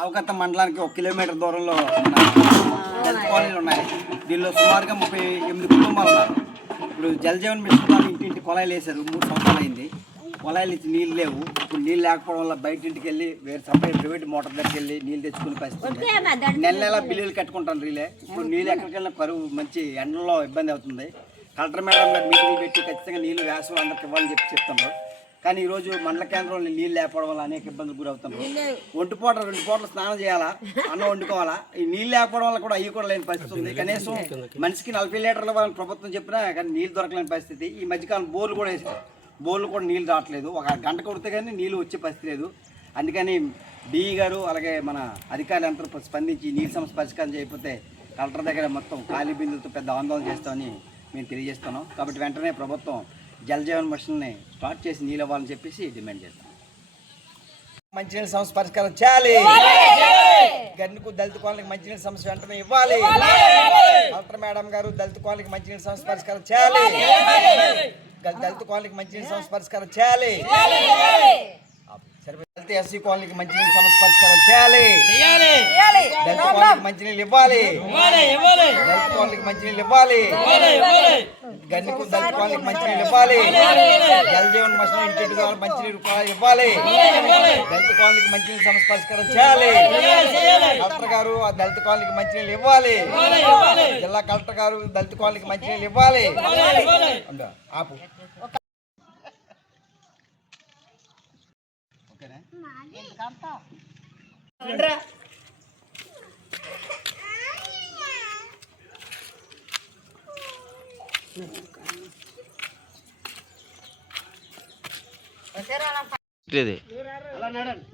ఆవకత్త మండలానికి 1 కిలోమీటర్ దూరంలో కాలనీలు ఉన్నాయి. దీనిలో సుమారుగా 38 కుటుంబాలు ఉన్నారు. ఇప్పుడు జలజీవన్ మిషన్ ద్వారా ఇంటింటి కొలాయిలు వేశారు. 3 సంవత్సరాలు అయింది. కొలాయిలు ఇచ్చి నీళ్ళు లేవు. ఇప్పుడు నీళ్ళు లేకపోవడం వల్ల బయట ఇంటికి వెళ్ళి వేరే సపరేట్ ప్రైవేట్ మోటార్ దగ్గరికి వెళ్ళి నీళ్ళు తెచ్చుకునే పరిస్థితి. నెల బిల్లులు కట్టుకుంటాను రీలే. ఇప్పుడు నీళ్ళు ఎక్కడికి వెళ్ళినా కరువు, మంచి ఎండలో ఇబ్బంది అవుతుంది. కలెక్టర్ మేడం గారు మీటింగ్ పెట్టి ఖచ్చితంగా నీళ్ళు వేసవి అందరికి ఇవ్వాలని చెప్తున్నారు. కానీ ఈరోజు మండల కేంద్రంలో నీళ్ళు లేకపోవడం వల్ల అనేక ఇబ్బందులు గురవుతున్నారు. 2 పూటలు స్నానం చేయాలా, అన్నం వండుకోవాలా. ఈ నీళ్ళు లేకపోవడం వల్ల కూడా అవి కూడా లేని పరిస్థితి ఉంది. కనీసం మనిషికి 40 లీటర్ల వాళ్ళని ప్రభుత్వం చెప్పినా కానీ నీళ్ళు దొరకలేని పరిస్థితి. ఈ మధ్యకాలం బోర్లు కూడా వేసారు. బోర్లు కూడా నీళ్ళు రావట్లేదు. 1 గంట కొడితే కానీ నీళ్ళు వచ్చే పరిస్థితి లేదు. అందుకని డిఈ గారు అలాగే మన అధికారులు అందరూ స్పందించి నీళ్ళ సమస్య పరిష్కారం చేయకపోతే కలెక్టర్ దగ్గర మొత్తం ఖాళీ బిందులతో పెద్ద ఆందోళన చేస్తామని మేము తెలియజేస్తున్నాం. కాబట్టి వెంటనే ప్రభుత్వం జలజీవన్ మిషన్ని స్టార్ట్ చేసి నీళ్ళు ఇవ్వాలని చెప్పేసి డిమాండ్ చేస్తాం. మంచినీళ్ళ సమస్య పరిష్కారం చేయాలి. గన్నుకు దళిత కాలనీకి మంచినీళ్ళ సమస్య వెంటనే ఇవ్వాలి. కలెక్టర్ మేడం గారు దళిత కాలనీకి మంచినీళ్ళ సమస్య పరిష్కారం చేయాలి. దళిత కాలనీకి మంచినీళ్ళ సమస్య పరిష్కారం చేయాలి. దళిత ఎస్సీ కాలనీకి మంచినీళ్ళ సమస్య పరిష్కారం చేయాలి. దళిత కాలనీకి మంచినీళ్ళు ఇవ్వాలి. దళిత కాలనీకి మంచినీళ్ళు ఇవ్వాలి. గన్నుకు దళిత కాలనీకి మంచినీళ్ళు ఇవ్వాలి. జలజీవన్ మిషన్ ఇంటింటి ద్వారా మంచినీరు ఇవ్వాలి. దళిత కాలనీకి మంచినీళ్ళ సమస్య పరిష్కారం చేయాలి. కలెక్టర్ గారు ఆ దళిత కాలనీకి మంచినీళ్ళు ఇవ్వాలి. జిల్లా కలెక్టర్ గారు దళిత కాలనీకి మంచినీళ్ళు ఇవ్వాలి. ఆపు. అలా నడండి.